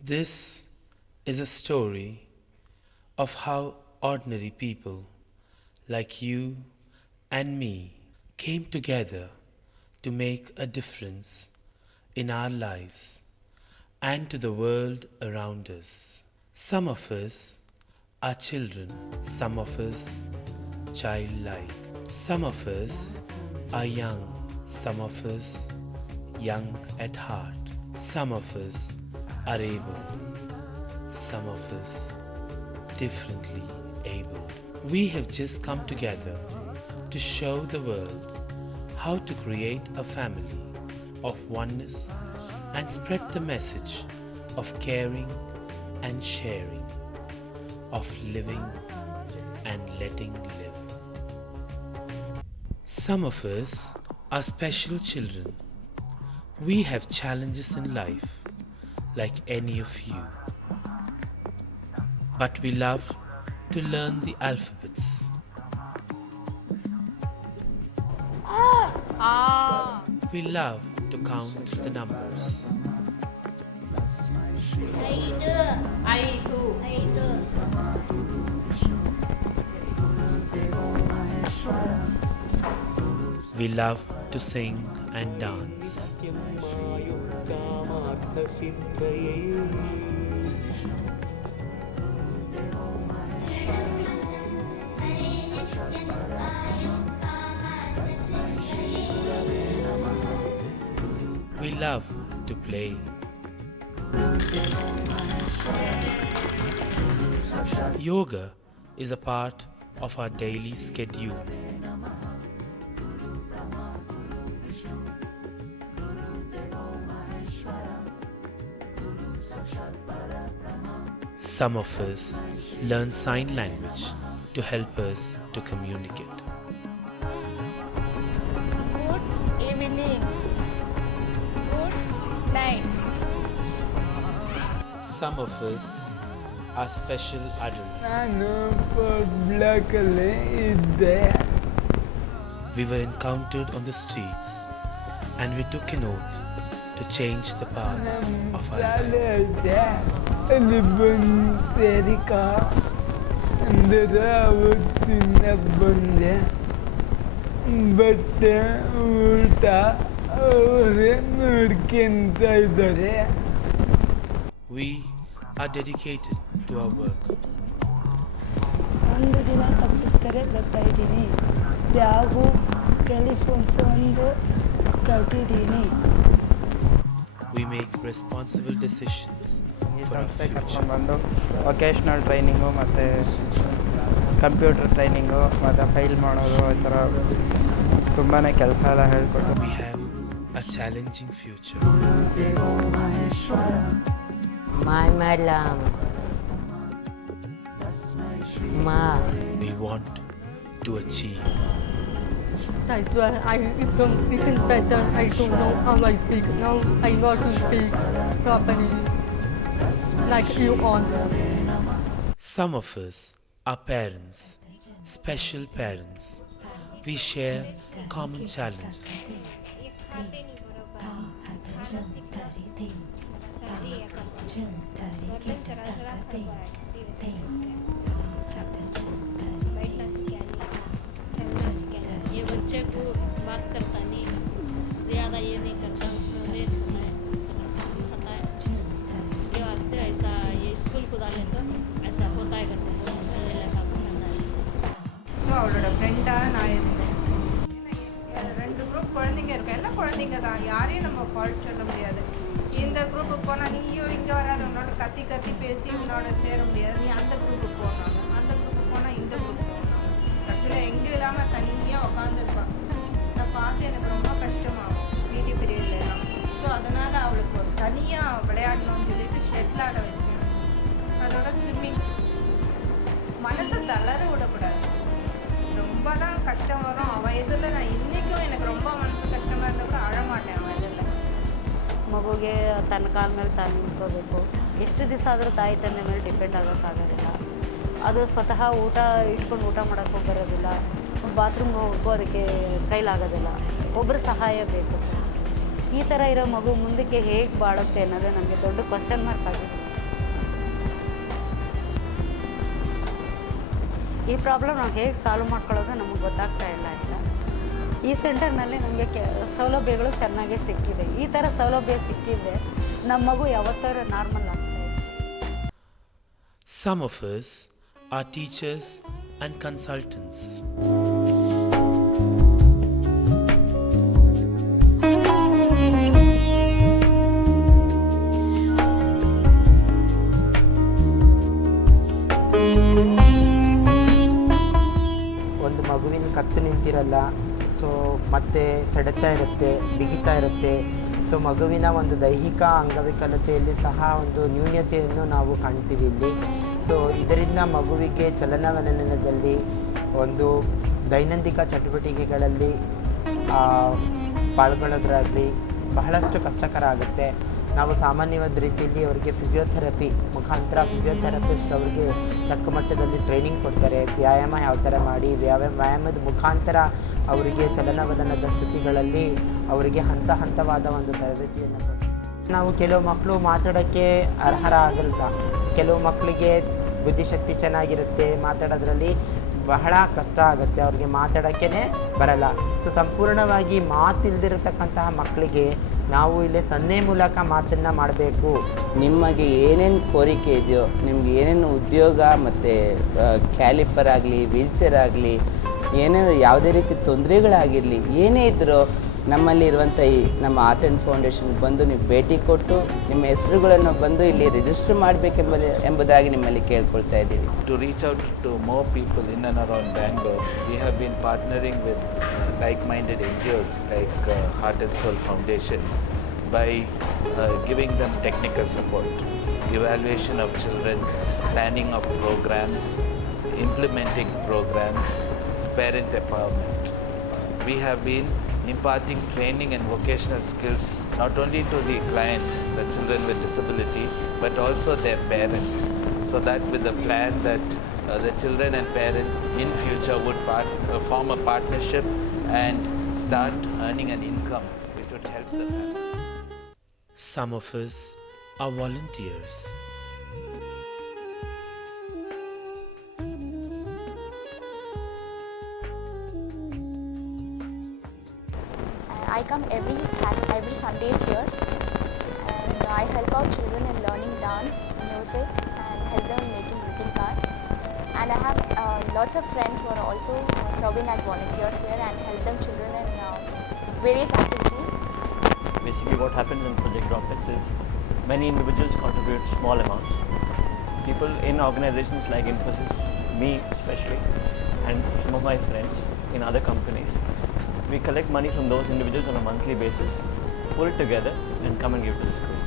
This is a story of how ordinary people like you and me came together to make a difference in our lives and to the world around us. Some of us are children, some of us childlike, some of us are young, some of us young at heart, some of us are able, some of us differently abled. We have just come together to show the world how to create a family of oneness and spread the message of caring and sharing, of living and letting live. Some of us are special children. We have challenges in life like any of you. But we love to learn the alphabets. We love to count the numbers. We love to sing and dance. We love to play. Yoga is a part of our daily schedule. Some of us learn sign language to help us to communicate. Good evening. Good night. Some of us are special adults. We were encountered on the streets and we took an oath to change the path of our life. We are dedicated to our work. ಒಂದು ದಿನ ತಪ್ಪಿಸ್ತಾರೆ ಬರ್ತಾ ಇದ್ದೀನಿ. Bag ಟೆಲಿಫೋನ್ಸು ಒಂದು ಕಲ್ತಿದ್ದೀನಿ. We make responsible decisions for our future. ಬಂದು vocational training ಮತ್ತು computer training ಮತ್ತು file ಮಾಡೋದು ಈ ಥರ ತುಂಬಾ ಕೆಲಸ ಎಲ್ಲ ಹೇಳ್ಕೊಟ್ಟು. We have a challenging future. My madam. Ma. We want to achieve. That's why I become little better. I don't know how I speak. Now I know to speak properly. Like you all. Some of us are parents, special parents. We share common challenges. ये बच्चे को बात करता नहीं, ज़्यादा ये नहीं करता, उसको रेज होता है, पता है। उसके वास्ते ऐसा ये स्कूल को डाले तो ऐसा होता है करके लगा पड़ता है। ஸோ அவளோட ஃப்ரெண்டாக நான் இருந்தேன். ரெண்டு குரூப் குழந்தைங்க இருக்கும், எல்லாம் குழந்தைங்க தான், யாரையும் நம்ம ஃபால்ட் சொல்ல முடியாது. இந்த குரூப்புக்கு போனால் நீயும் இங்கே வராது, உன்னோட கத்தி கத்தி பேசி உன்னோட சேர முடியாது, நீ அந்த குரூப்புக்கு போனாங்க, அந்த குரூப்புக்கு போனால் இந்த குரூப் போனாங்க. கடைசியில் எங்கே இல்லாமல் தனியாக உட்காந்துருப்பான். நான் பார்த்து எனக்கு ரொம்ப கஷ்டமாகும் பிடி பீரியட்லாம். ஸோ அதனால் அவளுக்கு ஒரு தனியாக விளையாடணும்னு சொல்லிட்டு ஷெட்டில் ஆட வச்சேன். அதோட ஸ்விம்மிங். மனசை தளர விடக்கூடாது. ரொம்ப தான் கஷ்டம் வரும் அவன் இதில். நான் இன்றைக்கும் எனக்கு ரொம்ப மனசு கஷ்டமாக இருந்தால் கூட அழமாட்டேன் அவன் இதில். ಮಗುಗೆ ತನ್ನ ಕಾಲ ಮೇಲೆ ತಾನು ನಿಂತ್ಕೋಬೇಕು. ಎಷ್ಟು ದಿವಸ ಆದರೂ ತಾಯಿ ತಂದೆ ಮೇಲೆ ಡಿಪೆಂಡ್ ಆಗೋಕ್ಕಾಗೋದಿಲ್ಲ. ಅದು ಸ್ವತಃ ಇಟ್ಕೊಂಡು ಊಟ ಮಾಡೋಕ್ಕೂ ಬರೋದಿಲ್ಲ, ಬಾತ್ರೂಮ್ಗೆ ಹೋಗೋಕ್ಕೂ ಅದಕ್ಕೆ ಕೈಲಾಗೋದಿಲ್ಲ. ಒಬ್ಬರ ಸಹಾಯ ಬೇಕು ಸರ್. ಈ ಥರ ಇರೋ ಮಗು ಮುಂದಕ್ಕೆ ಹೇಗೆ ಬಾಳುತ್ತೆ ಅನ್ನೋದು ನನಗೆ ದೊಡ್ಡ ಕ್ವಶನ್ ಮಾರ್ಕ್ ಆಗಿದೆ ಸರ್. ಈ ಪ್ರಾಬ್ಲಮ್ ನಾವು ಹೇಗೆ ಸಾಲ್ವ್ ಮಾಡ್ಕೊಳ್ಳೋದು ನಮಗೆ ಗೊತ್ತಾಗ್ತಾ ಇಲ್ಲ ಈಗ. ಈ ಸೆಂಟರ್ನಲ್ಲಿ ನಮಗೆ ಸೌಲಭ್ಯಗಳು ಚೆನ್ನಾಗೇ ಸಿಕ್ಕಿದೆ. ಈ ಥರ ಸೌಲಭ್ಯ ಸಿಕ್ಕಿದ್ರೆ ನಮ್ಮ ಮಗು ಯಾವತ್ತಾದ್ರೂ ನಾರ್ಮಲ್ ಆಗ್ತಾಯಿದೆ. Some of us are teachers and consultants. ಒಂದು ಮಗುವಿನ ಕತ್ತು ನಿಂತಿರಲ್ಲ, ಸೊ ಮತ್ತೆ ಸೆಳೆತಾ ಇರುತ್ತೆ, ಬಿಗಿತಾ ಇರುತ್ತೆ. ಸೊ ಮಗುವಿನ ಒಂದು ದೈಹಿಕ ಅಂಗವಿಕಲತೆಯಲ್ಲಿ ಸಹ ಒಂದು ನ್ಯೂನ್ಯತೆಯನ್ನು ನಾವು ಕಾಣ್ತೀವಿ ಇಲ್ಲಿ. ಸೊ ಇದರಿಂದ ಮಗುವಿಗೆ ಚಲನವಲನದಲ್ಲಿ ಒಂದು ದೈನಂದಿನ ಚಟುವಟಿಕೆಗಳಲ್ಲಿ ಪಾಲ್ಗೊಳ್ಳೋದ್ರಾಗಲಿ ಬಹಳಷ್ಟು ಕಷ್ಟಕರ ಆಗುತ್ತೆ. ನಾವು ಸಾಮಾನ್ಯವಾದ ರೀತಿಯಲ್ಲಿ ಅವರಿಗೆ ಫಿಸಿಯೋಥೆರಪಿ ಮುಖಾಂತರ ಫಿಸಿಯೋಥೆರಪಿಸ್ಟ್ ಅವರಿಗೆ ತಕ್ಕ ಮಟ್ಟದಲ್ಲಿ ಟ್ರೈನಿಂಗ್ ಕೊಡ್ತಾರೆ. ವ್ಯಾಯಾಮ ಯಾವ ಥರ ಮಾಡಿ ವ್ಯಾಯಾಮದ ಮುಖಾಂತರ ಅವರಿಗೆ ಚಲನವಲನದ ಸ್ಥಿತಿಗಳಲ್ಲಿ ಅವರಿಗೆ ಹಂತವಾದ ಒಂದು ತರಬೇತಿಯನ್ನು ಕೊಡ್ತಾರೆ. ನಾವು ಕೆಲವು ಮಕ್ಕಳು ಮಾತಾಡೋಕ್ಕೆ ಅರ್ಹರಾಗಲ್ಲ. ಕೆಲವು ಮಕ್ಕಳಿಗೆ ಬುದ್ಧಿಶಕ್ತಿ ಚೆನ್ನಾಗಿರುತ್ತೆ, ಮಾತಾಡೋದ್ರಲ್ಲಿ ಬಹಳ ಕಷ್ಟ ಆಗುತ್ತೆ, ಅವ್ರಿಗೆ ಮಾತಾಡೋಕ್ಕೇ ಬರಲ್ಲ. ಸೊ ಸಂಪೂರ್ಣವಾಗಿ ಮಾತಿಲ್ದಿರತಕ್ಕಂತಹ ಮಕ್ಕಳಿಗೆ ನಾವು ಇಲ್ಲಿ ಸನ್ನೆ ಮೂಲಕ ಮಾತನ್ನು ಮಾಡಬೇಕು. ನಿಮಗೆ ಏನೇನು ಕೋರಿಕೆ ಇದೆಯೋ, ನಿಮ್ಗೆ ಏನೇನು ಉದ್ಯೋಗ ಮತ್ತು ಕ್ಯಾಲಿಪರ್ ಆಗಲಿ, ವೀಲ್ಚೇರ್ ಆಗಲಿ, ಏನೇನು ಯಾವುದೇ ರೀತಿ ತೊಂದರೆಗಳಾಗಿರಲಿ, ಏನೇ ಇದ್ದರೂ ನಮ್ಮಲ್ಲಿರುವಂಥ ಈ ನಮ್ಮ ಆರ್ಟ್ ಆ್ಯಂಡ್ ಫೌಂಡೇಶನ್ಗೆ ಬಂದು ನೀವು ಭೇಟಿ ಕೊಟ್ಟು ನಿಮ್ಮ ಹೆಸರುಗಳನ್ನು ಬಂದು ಇಲ್ಲಿ ರಿಜಿಸ್ಟರ್ ಮಾಡಬೇಕೆಂಬುದಾಗಿ ನಿಮ್ಮಲ್ಲಿ ಕೇಳ್ಕೊಳ್ತಾ ಇದ್ದೀವಿ. To reach out to more people in and around Bangalore, we have been partnering with like-minded NGOs like Heart and Soul Foundation by giving them technical support, evaluation of children, planning of programs, implementing programs, parent empowerment. We have been imparting training and vocational skills not only to the clients, the children with disability, but also their parents, so that with the plan that the children and parents in future would form a partnership and start earning an income which would help the family. Some of us are volunteers. I come every Sundays here, and I help out children in learning dance, music, and help them making greeting cards. And I have lots of friends who are also serving as volunteers here and help them children in various activities. Basically what happens in Project Droplets is many individuals contribute small amounts. People in organizations like Infosys, me especially, and some of my friends in other companies, we collect money from those individuals on a monthly basis, pull it together and come and give to the school.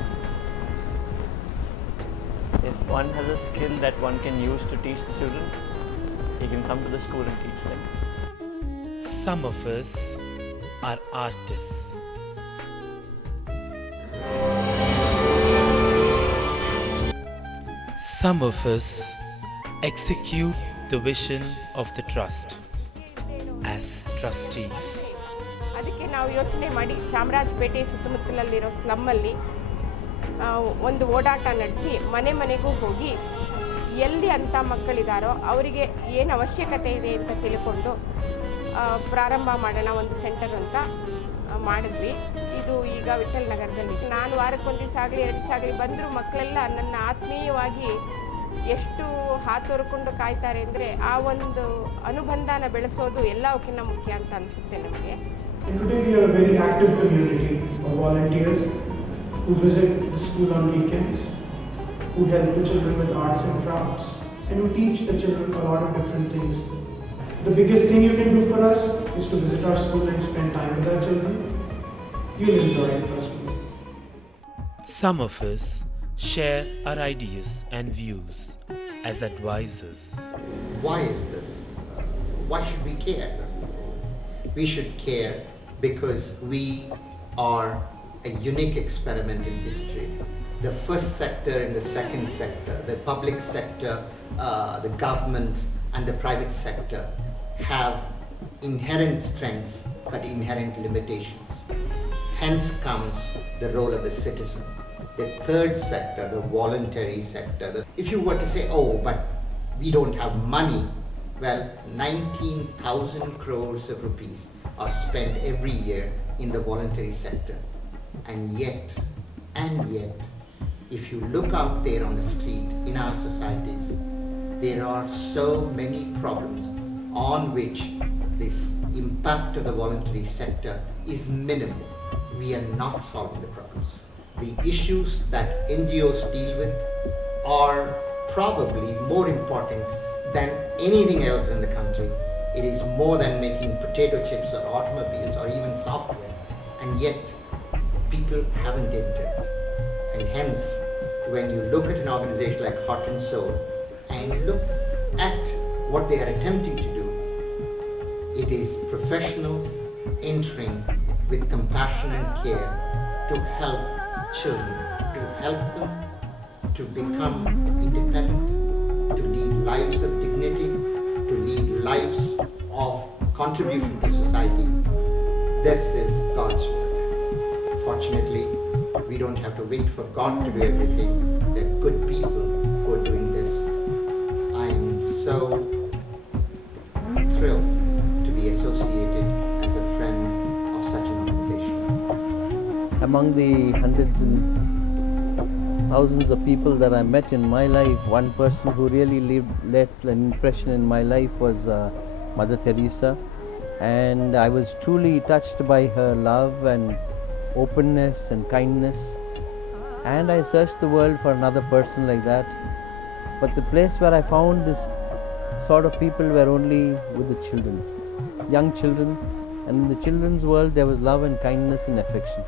If one has a skill that one can use to teach the children, he can come to the school and teach them. Some of us are artists. Some of us execute the vision of the trust as trustees. ಅದಕ್ಕೆ ನಾವು ಯೋಚನೆ ಮಾಡಿ ಚಾಮರಾಜಪೇಟೆ ಸುತ್ತಮುತ್ತಲಲ್ಲಿರೋ ಸ್ಲಮ್ಮಲ್ಲಿ ಒಂದು ಓಡಾಟ ನಡೆಸಿ ಮನೆ ಮನೆಗೂ ಹೋಗಿ ಎಲ್ಲಿ ಅಂಥ ಮಕ್ಕಳಿದ್ದಾರೋ ಅವರಿಗೆ ಏನು ಅವಶ್ಯಕತೆ ಇದೆ ಅಂತ ತಿಳ್ಕೊಂಡು ಪ್ರಾರಂಭ ಮಾಡೋಣ ಒಂದು ಸೆಂಟರ್ ಅಂತ ಮಾಡಿದ್ವಿ. ಇದು ಈಗ ವಿಠಲ್ ನಗರದಲ್ಲಿ. ನಾನು ವಾರಕ್ಕೊಂದು ದಿವಸ ಆಗಲಿ 2 ದಿವಸ ಆಗಲಿ ಬಂದರೂ ಮಕ್ಕಳೆಲ್ಲ ನನ್ನ ಆತ್ಮೀಯವಾಗಿ ಎಷ್ಟು ಹಾತೊರ್ಕೊಂಡು ಕಾಯ್ತಾರೆ ಅಂದರೆ ಆ ಒಂದು ಅನುಬಂಧನ ಬೆಳೆಸೋದು ಎಲ್ಲಕ್ಕಿಂತ ಮುಖ್ಯ ಅಂತ ಅನಿಸುತ್ತೆ ನಮಗೆ. Today we are a very active community of volunteers who visit the school on weekends, who help the children with arts and crafts, and who teach the children a lot of different things. The biggest thing you can do for us is to visit our school and spend time with our children. You'll enjoy it, trust me. Some of us share our ideas and views as advisors. Why is this? Why should we care? We should care because we are a unique experiment in history. The first sector and the second sector, the public sector, the government and the private sector have inherent strengths but inherent limitations. Hence comes the role of the citizen. The third sector, the voluntary sector. If you were to say, oh, but we don't have money, Well, 19,000 crores of rupees are spent every year in the voluntary sector. And yet, if you look out there on the street in our societies, there are so many problems on which this impact of the voluntary sector is minimal. We are not solving the problems. The issues that NGOs deal with are probably more important than anything else in the country. It is more than making potato chips or automobiles or even software, and yet people haven't entered. And hence, when you look at an organization like Heart and Soul and look at what they are attempting to do, it is professionals entering with compassion and care to help children, to help them to become independent, to lead lives of dignity, to lead lives of contribution to society. This is God's work. Fortunately, we don't have to wait for God to do everything. There are good people who are doing this. I am so thrilled to be associated as a friend of such an organization. Among the hundreds and thousands of people that I met in my life, one person who really left an impression in my life was Mother Teresa, and I was truly touched by her love and openness and kindness, and I searched the world for another person like that, but the place where I found this sort of people were only with the children, young children, and in the children's world there was love and kindness and affection.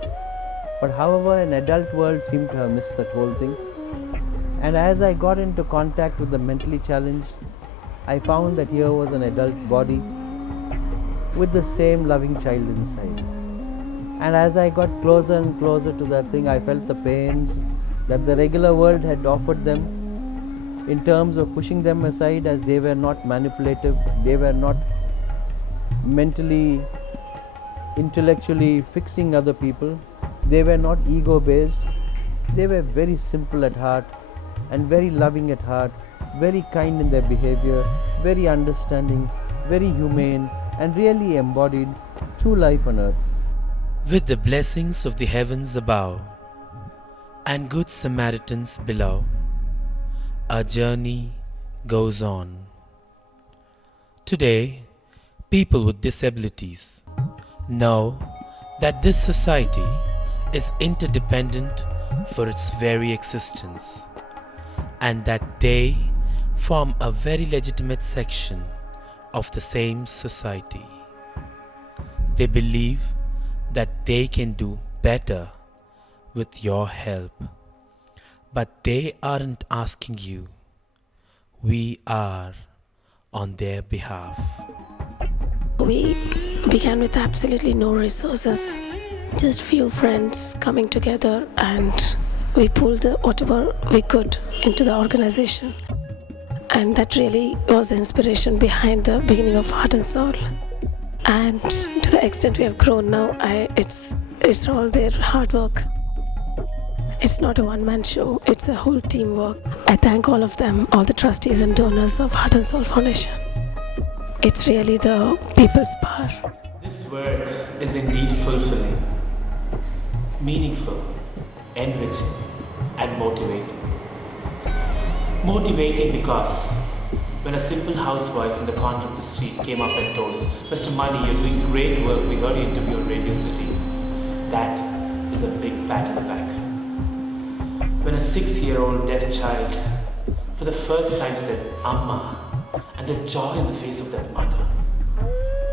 But however, an adult world seemed to have missed that whole thing. And as I got into contact with the mentally challenged, I found that here was an adult body with the same loving child inside. And as I got closer and closer to that thing, I felt the pains that the regular world had offered them in terms of pushing them aside, as they were not manipulative, they were not mentally, intellectually fixing other people. They were not ego-based, they were very simple at heart and very loving at heart, very kind in their behavior, very understanding, very humane, and really embodied true life on earth. With the blessings of the heavens above and good Samaritans below, our journey goes on. Today, people with disabilities know that this society is interdependent for its very existence, and that they form a very legitimate section of the same society. They believe that they can do better with your help, but they aren't asking you. We are on their behalf. We began with absolutely no resources, just few friends coming together, and we pulled whatever we could into the organization. And that really was the inspiration behind the beginning of Heart and Soul. And to the extent we have grown now, it's all their hard work. It's not a one-man show, it's a whole teamwork. I thank all of them, all the trustees and donors of Heart and Soul Foundation. It's really the people's power. This work is indeed fulfilling, meaningful, enriching, and motivating. Motivating because when a simple housewife in the corner of the street came up and told, "Mr. Money, you're doing great work, we heard you interview on Radio City," that is a big pat on the back. When a 6-year-old deaf child for the first time said, "Amma," and the joy in the face of that mother,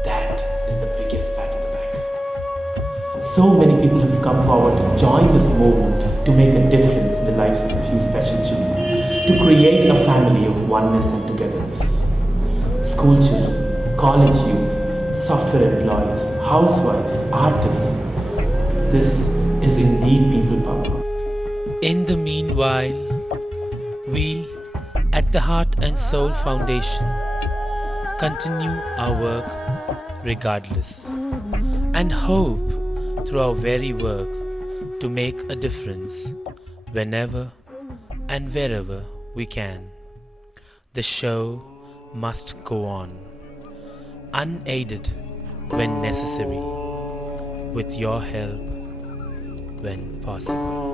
that is the biggest pat on the back. So many people have come forward to join this movement to make a difference in the lives of a few special children, to create a family of oneness and togetherness. School children, college youth, software employees, housewives, artists. This is indeed people power. In the meanwhile, we at the Heart and Soul Foundation continue our work regardless, and hope through our very work to make a difference whenever and wherever we can. The show must go on, unaided when necessary, with your help when possible.